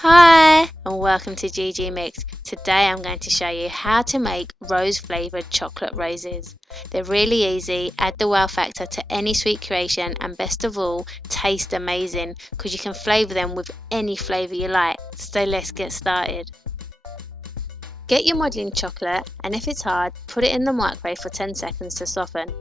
Hi and welcome to ggmix. Today I'm going to show you how to make rose flavoured chocolate roses. They're really easy, add the wow factor to any sweet creation, and best of all, taste amazing because you can flavour them with any flavour you like. So let's get started. Get your modelling chocolate, and if it's hard, put it in the microwave for 10 seconds to soften.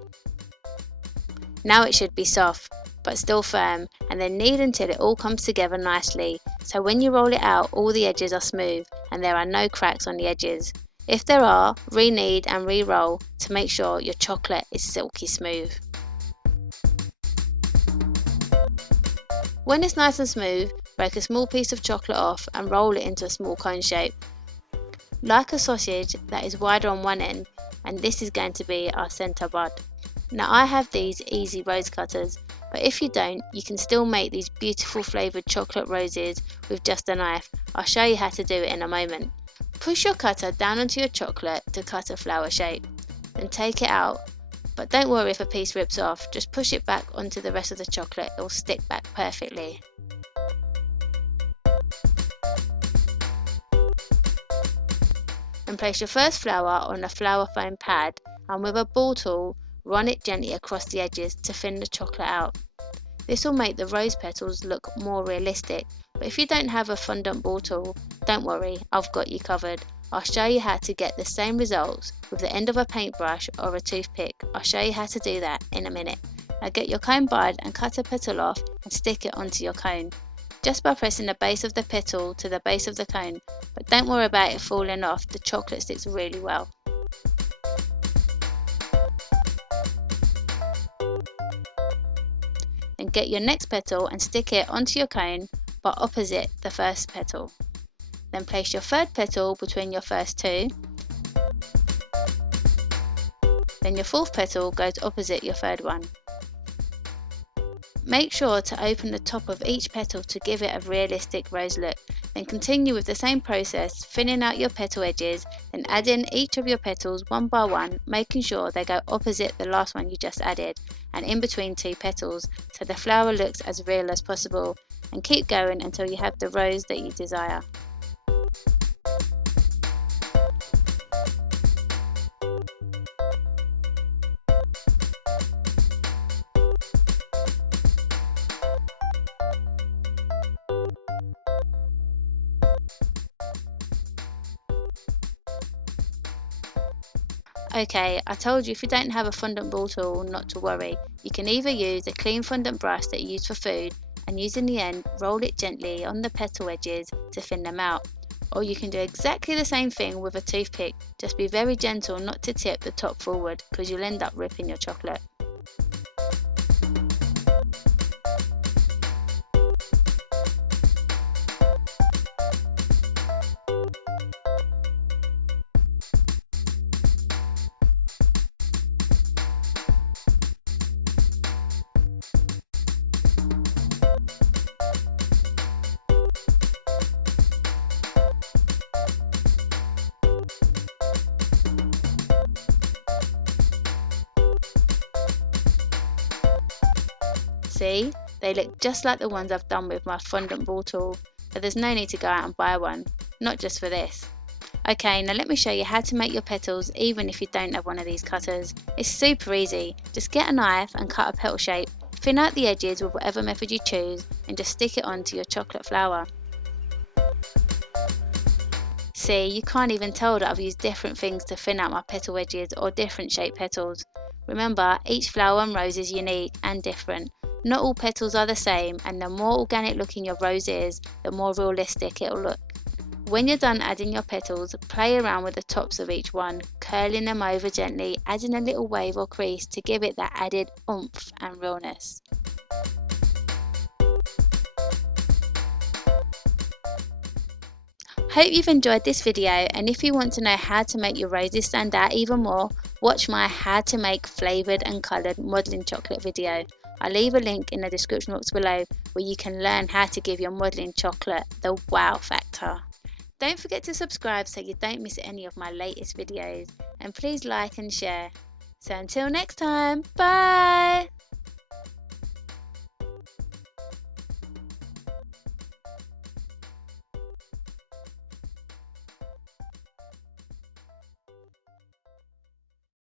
Now it should be soft but still firm, and then knead until it all comes together nicely, so when you roll it out all the edges are smooth and there are no cracks on the edges. If there are, re-knead and re-roll to make sure your chocolate is silky smooth. When it's nice and smooth, break a small piece of chocolate off and roll it into a small cone shape. Like a sausage that is wider on one end, and this is going to be our centre bud. Now I have these easy rose cutters, but if you don't, you can still make these beautiful flavoured chocolate roses with just a knife. I'll show you how to do it in a moment. Push your cutter down onto your chocolate to cut a flower shape, then take it out, but don't worry if a piece rips off, just push it back onto the rest of the chocolate, it will stick back perfectly. And place your first flower on a flour foam pad, and with a ball tool, run it gently across the edges to thin the chocolate out. This will make the rose petals look more realistic, but if you don't have a fondant ball tool, don't worry, I've got you covered. I'll show you how to get the same results with the end of a paintbrush or a toothpick. I'll show you how to do that in a minute. Now get your cone bud and cut a petal off and stick it onto your cone. Just by pressing the base of the petal to the base of the cone, but don't worry about it falling off, the chocolate sticks really well. Then get your next petal and stick it onto your cone but opposite the first petal. Then place your third petal between your first two. Then your fourth petal goes opposite your third one. Make sure to open the top of each petal to give it a realistic rose look. Then continue with the same process, thinning out your petal edges, then add in each of your petals one by one, making sure they go opposite the last one you just added and in between two petals so the flower looks as real as possible, and keep going until you have the rose that you desire. Okay, I told you if you don't have a fondant ball tool not to worry. You can either use a clean fondant brush that you use for food and using the end roll it gently on the petal edges to thin them out. Or you can do exactly the same thing with a toothpick, just be very gentle not to tip the top forward because you'll end up ripping your chocolate. See, they look just like the ones I've done with my fondant ball tool, so there's no need to go out and buy one, not just for this. Okay, now let me show you how to make your petals even if you don't have one of these cutters. It's super easy, just get a knife and cut a petal shape, thin out the edges with whatever method you choose and just stick it onto your chocolate flower. See, you can't even tell that I've used different things to thin out my petal edges or different shaped petals. Remember, each flower and rose is unique and different. Not all petals are the same, and the more organic looking your rose is, the more realistic it'll look. When you're done adding your petals, play around with the tops of each one, curling them over gently, adding a little wave or crease to give it that added oomph and realness. Hope you've enjoyed this video, and if you want to know how to make your roses stand out even more, watch my how to make flavoured and coloured modelling chocolate video. I'll leave a link in the description box below where you can learn how to give your modelling chocolate the wow factor. Don't forget to subscribe so you don't miss any of my latest videos, and please like and share. So until next time, bye!